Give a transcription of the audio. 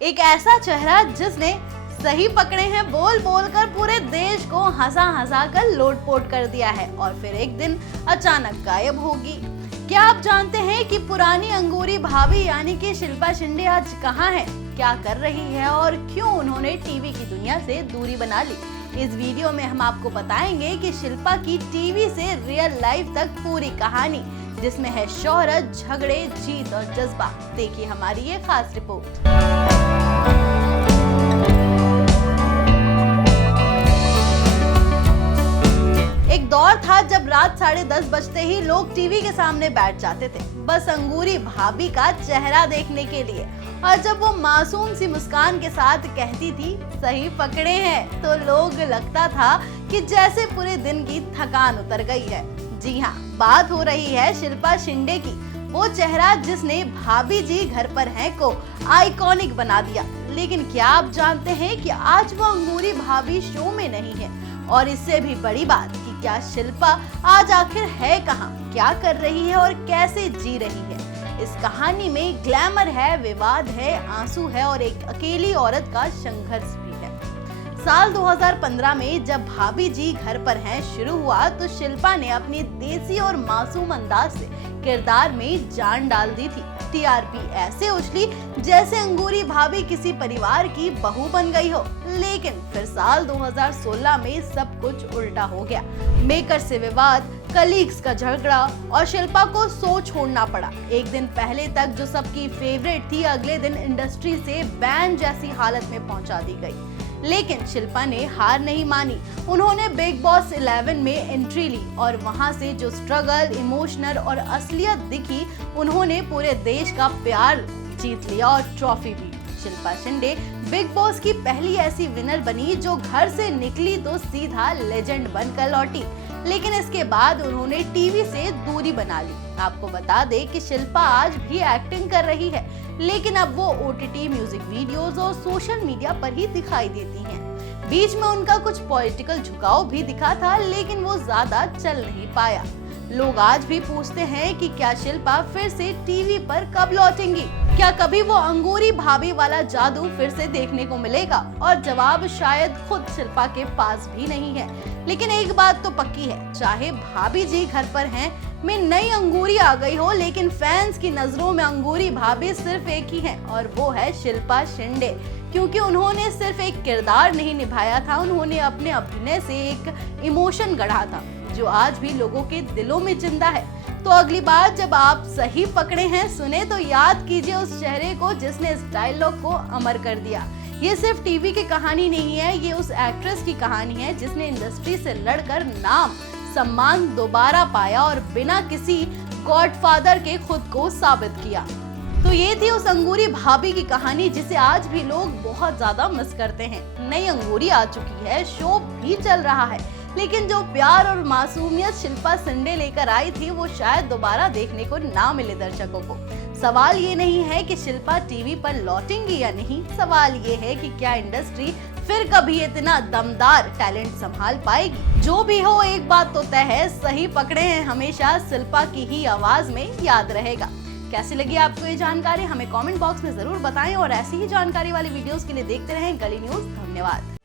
एक ऐसा चेहरा जिसने सही पकड़े हैं बोल बोल कर पूरे देश को हंसा हंसा कर लोटपोट कर दिया है और फिर एक दिन अचानक गायब होगी। क्या आप जानते हैं कि पुरानी अंगूरी भाभी यानी कि शिल्पा शिंदे आज कहाँ है, क्या कर रही है और क्यों उन्होंने टीवी की दुनिया से दूरी बना ली? इस वीडियो में हम आपको बताएंगे कि शिल्पा की टीवी से रियल लाइफ तक पूरी कहानी, जिसमें है शोहरत, झगड़े, जीत और जज्बा। देखिए हमारी ये खास रिपोर्ट। एक दौर था जब रात 10:30 बजते ही लोग टीवी के सामने बैठ जाते थे, बस अंगूरी भाभी का चेहरा देखने के लिए। और जब वो मासूम सी मुस्कान के साथ कहती थी सही पकड़े हैं, तो लोग लगता था कि जैसे पूरे दिन की थकान उतर गई है। जी हाँ, बात हो रही है शिल्पा शिंदे की, वो चेहरा जिसने भाभी जी घर पर हैं को आइकॉनिक बना दिया। लेकिन क्या आप जानते हैं कि आज वो अंगूरी भाभी शो में नहीं है? और इससे भी बड़ी बात कि क्या शिल्पा आज आखिर है कहाँ, क्या कर रही है और कैसे जी रही है? इस कहानी में ग्लैमर है, विवाद है, आंसू है और एक अकेली औरत का संघर्ष भी है। साल 2015 में जब भाभी जी घर पर हैं शुरू हुआ तो शिल्पा ने अपनी देसी और मासूम अंदाज से किरदार में जान डाल दी थी। टीआरपी ऐसे उछली जैसे अंगूरी भाभी किसी परिवार की बहू बन गई हो। लेकिन फिर साल 2016 में सब कुछ उल्टा हो गया। मेकर से विवाद, कलीग्स का झगड़ा और शिल्पा को शो छोड़ना पड़ा। एक दिन पहले तक जो सबकी फेवरेट थी, अगले दिन इंडस्ट्री से बैन जैसी हालत में पहुंचा दी गई। लेकिन शिल्पा ने हार नहीं मानी। उन्होंने बिग बॉस 11 में एंट्री ली और वहां से जो स्ट्रगल, इमोशनल और असलियत दिखी, उन्होंने पूरे देश का प्यार जीत लिया और ट्रॉफी भी। शिल्पा शिंदे बिग बॉस की पहली ऐसी विनर बनी जो घर से निकली तो सीधा लेजेंड बनकर लौटी। लेकिन इसके बाद उन्होंने टीवी से दूरी बना ली। आपको बता दें कि शिल्पा आज भी एक्टिंग कर रही है, लेकिन अब वो ओटीटी, म्यूजिक वीडियोस और सोशल मीडिया पर ही दिखाई देती हैं। बीच में उनका कुछ पॉलिटिकल झुकाव भी दिखा था, लेकिन वो ज्यादा चल नहीं पाया। लोग आज भी पूछते हैं कि क्या शिल्पा फिर से टीवी पर कब लौटेंगी? क्या कभी वो अंगूरी भाभी वाला जादू फिर से देखने को मिलेगा? और जवाब शायद खुद शिल्पा के पास भी नहीं है। लेकिन एक बात तो पक्की है, चाहे भाभी जी घर पर हैं में नई अंगूरी आ गई हो, लेकिन फैंस की नजरों में अंगूरी भाभी सिर्फ एक ही है और वो है शिल्पा शिंदे। क्योंकि उन्होंने सिर्फ एक किरदार नहीं निभाया था, उन्होंने अपने अभिनय से एक इमोशन गढ़ा था जो आज भी लोगों के दिलों में जिंदा है। तो अगली बार जब आप सही पकड़े हैं सुने तो याद कीजिए उस चेहरे को जिसने इस डायलॉग को अमर कर दिया। ये सिर्फ टीवी की कहानी नहीं है, ये उस एक्ट्रेस की कहानी है जिसने इंडस्ट्री से लड़कर नाम, सम्मान दोबारा पाया और बिना किसी गॉडफादर के खुद को साबित किया। तो ये थी उस अंगूरी भाभी की कहानी जिसे आज भी लोग बहुत ज्यादा मिस करते हैं। नई अंगूरी आ चुकी है, शो भी चल रहा है, लेकिन जो प्यार और मासूमियत शिल्पा शिंदे लेकर आई थी वो शायद दोबारा देखने को ना मिले दर्शकों को। सवाल ये नहीं है कि शिल्पा टीवी पर लौटेंगी या नहीं, सवाल ये है कि क्या इंडस्ट्री फिर कभी इतना दमदार टैलेंट संभाल पाएगी? जो भी हो, एक बात तो तय है, सही पकड़े हैं हमेशा शिल्पा की ही आवाज में याद रहेगा। कैसी लगी आपको ये जानकारी? हमें कमेंट बॉक्स में जरूर बताएं और ऐसी ही जानकारी वाली वीडियोस के लिए देखते रहें गली न्यूज। धन्यवाद।